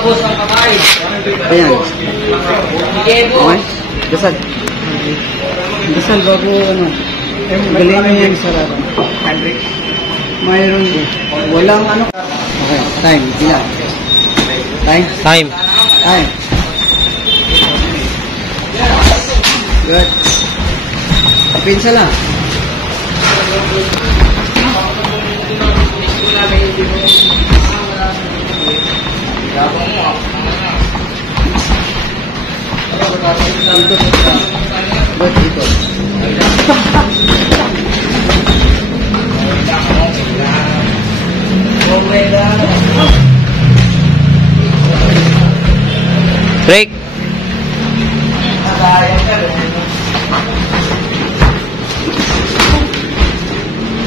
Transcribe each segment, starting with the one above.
boss ang kamay. Ayan. Okay, boss. Dasal. Dasal bago ano. Galingan yan sa laro. Mayroon din. Walang ano. Okay, time. Ilan? Time? Time. Time. Good. Pinsa lang. Good, dito. Break.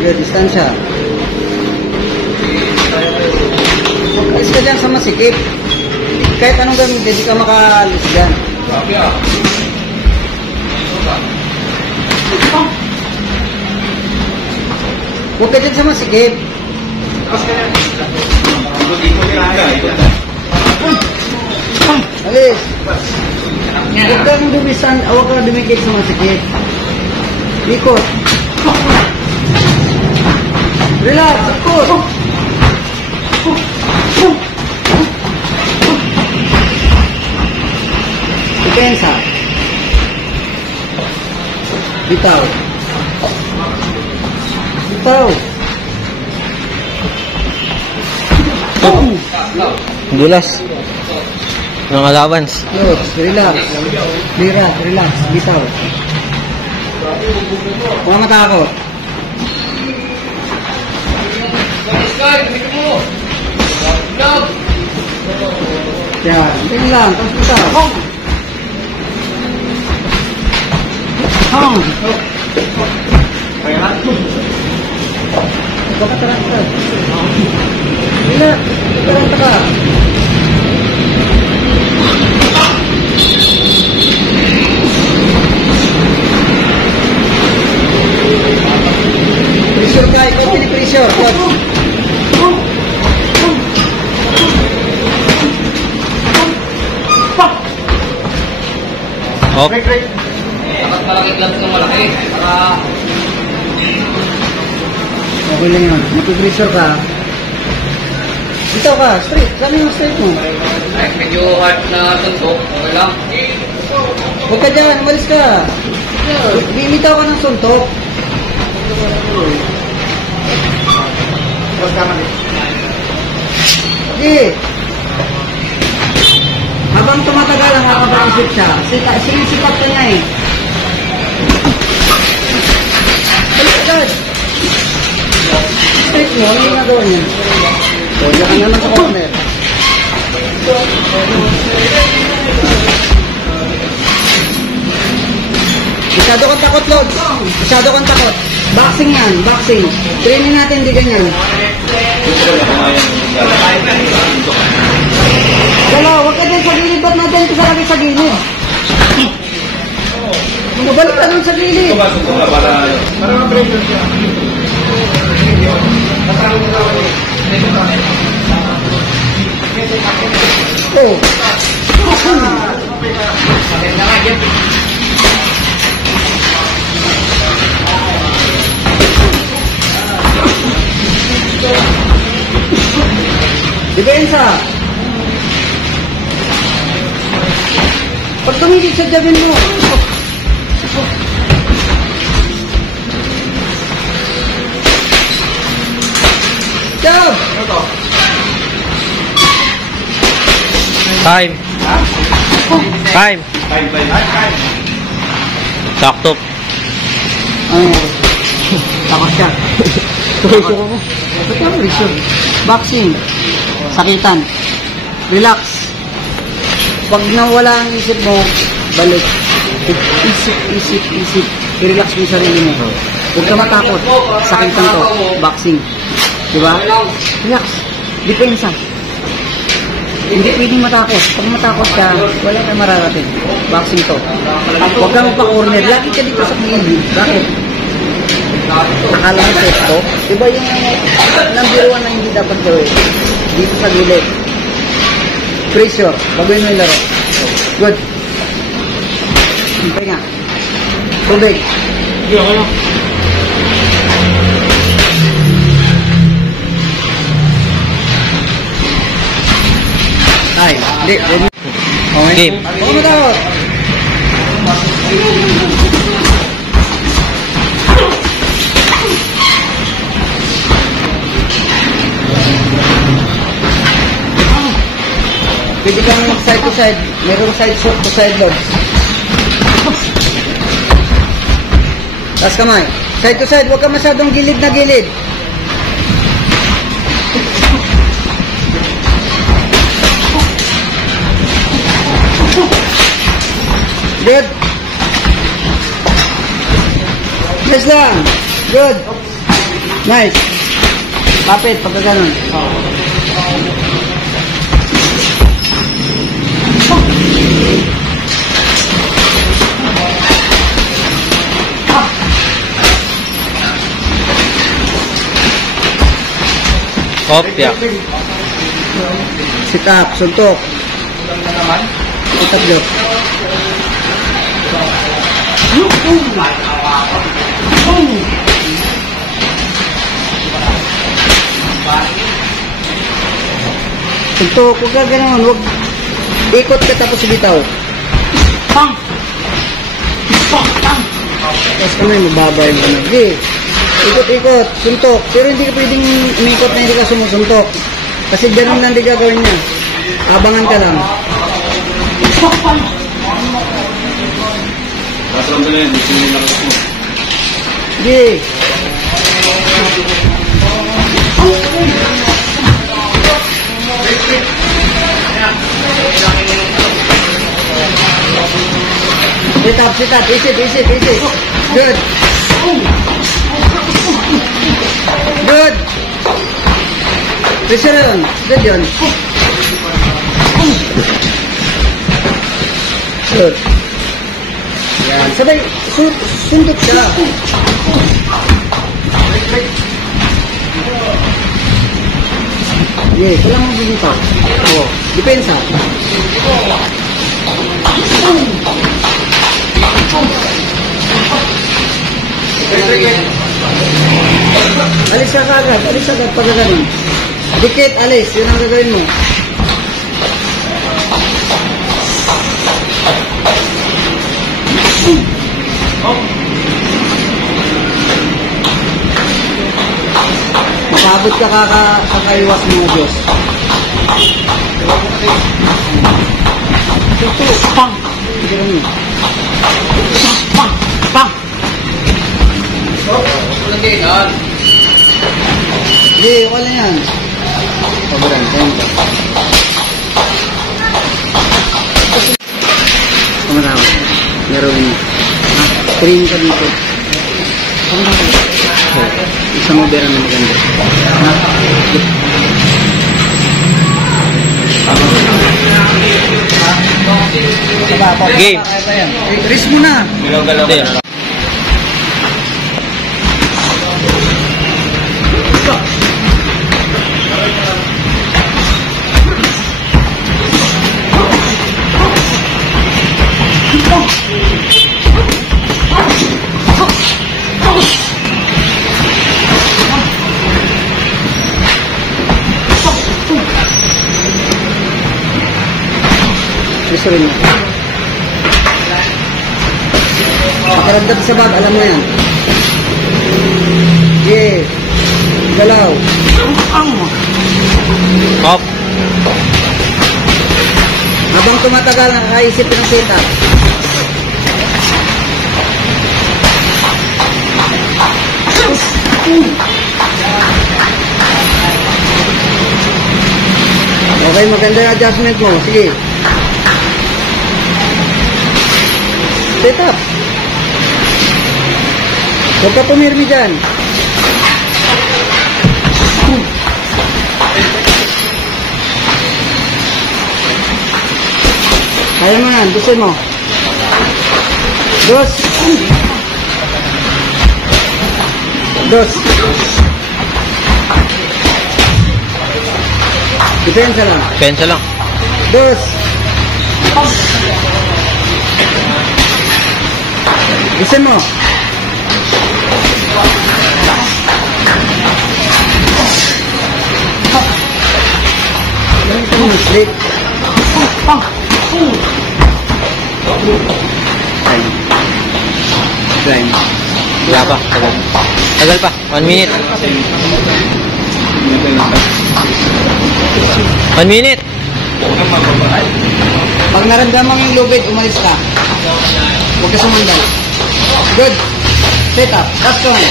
Good, distansya. Alis ka dyan sa masikip. Kahit anong gamit, hindi ka makaalis dyan. Huwag ka dyan sa masikip. Alis. Huwag kang dumisan, huwag kang dumikit sa masikip. Ikot. Relax, ikot. Depensa. Bitaw. Bitaw. Dulas. Ng allowance. Yes, relax. Relax. Bitaw. Huwag matakot. Yan. Tingin lang. Tapos bitaw. Hong. Taranta. Bila. Taranta ka. Pressure ka. Ikaw pinipressure. Hop. Dapat malaki gloves ng malaki. Para... Okay lang yun. Mag-pressure ka. Dito ka. Straight. Saan yung straight mo? Ay, medyo hard na suntok. Okay lang. Huwag ka dyan. Umalis ka. Bimitaw ka ng suntok. Sige. Habang tumatagal ang nakapag-isip siya, sinisikat ka niya eh. Agad. Straight mo, ano yung nagawa niya? O, yan ka naman sa corner. Masyado kang takot, Lord. Masyado kang takot. Boxing yan, boxing. Training natin, di ganyan. Dala, huwag ka din sa gilid. Ba't natin ka lagi sa gilid? Mabalik ka dun sa gilid. Para ma-pressure siya. Oh. Depensa. Pag tumigil sa jabin mo. Jab! Time. Time. Sakto. Ano? Takot siya. Pressure ko. Ba't yung pressure? Boxing. Sakitan. Relax. Pag nawala ang isip mo, balik. Isip. I-relax mo yung sarili mo. Huwag ka matakot. Sakitan to. Boxing. Diba? Relax. Depensa. Hindi pwedeng matakot. Pag matakot ka, wala kang mararating. Boxing to. Huwag kang magpa-corner. Lagi ka dito sa gilid. Bakit? Akala mo ito. Diba yung number 1 na hindi dapat gawin? Dito sa gilid. Pressure. Baguhin mo yung laro. Good. Hintay nga. Tubig. Hindi, ako lang. Ay, hindi. Okay. Game. Oo, matawag. Pwede kang side to side. Merong side shot to side load. Taas kamay. Side to side. Huwag ka masyadong gilid na gilid. Good. Yes lang. Good. Nice. Kapit pagka ganun. Kopya. Sit up. Suntok. Sit up, Jok. Suntok. Huwag ka ganun. Huwag. Ikot ka tapos bitaw. Pang! Pang! Pang! Tapos kamay, mababa yung ano. Sige. Ikot-ikot. Suntok. Pero hindi ka pwedeng umikot na hindi ka sumusuntok. Kasi ganun lang di gagawin niya. Abangan ka lang. Kasama na yan, gusto nyo lakas mo. Sige. Sit up. Isip. Good. Good. Pressure yun. Good yun. Good. Yan. Sabay, sundot siya. Okay, kailangan mo bibitaw. Oo. Depensa. Alis ka agad pag gano'n. Dikit, alis. Yun ang gagawin mo. Makabot ka kakaiwas mga Diyos. Ito, pang! Ganun. Pang! Pang! Hindi, wala yan. Paboran, kain ka. Kamatawag. Meron yun. Train ka dito. Isang mobera na maganda. Game. Risk mo na. Galaw-galaw ka na. Gusto rin mo. Pakiramdam sa bag, alam mo yan. Yeah. Galaw. Up. Habang tumatagal, nakakaisip ng setup. Okay, maganda yung adjustment mo. Sige. Setup. Huwag ka pumirmi dyan. Kaya mo yan, gusto mo. Dos. Depensa lang. Pensa lang. Dos. Isa mo. Ganito mo, slip. Climb. Wala pa. Tagal. Tagal pa. 1 minute. 1 minute. Pag naramdaman yung lubid, umalis ka. Huwag ka sumandal. Good. Set up. Last one.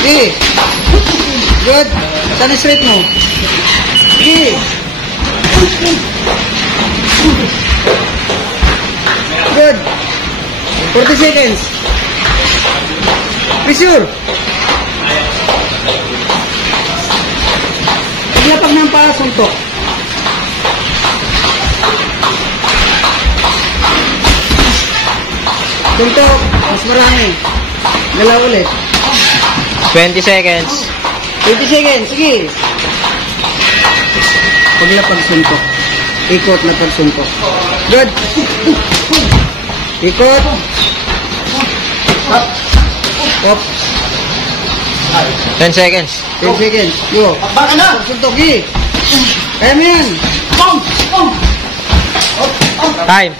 Okay. Good. Saan yung straight mo? Okay. Good. 40 seconds. Be sure. Paglapag ng paa, suntok. Suntok. Mas marami. Dalaw ulit. 20 seconds. 20 seconds. Sige. Paglapag suntok. Ikot na pagsuntok. Good. Ikot. Up. Up. 10 seconds. 10 seconds. Go. Baka na! Suntok. Sige. Kaya mo yan. Time.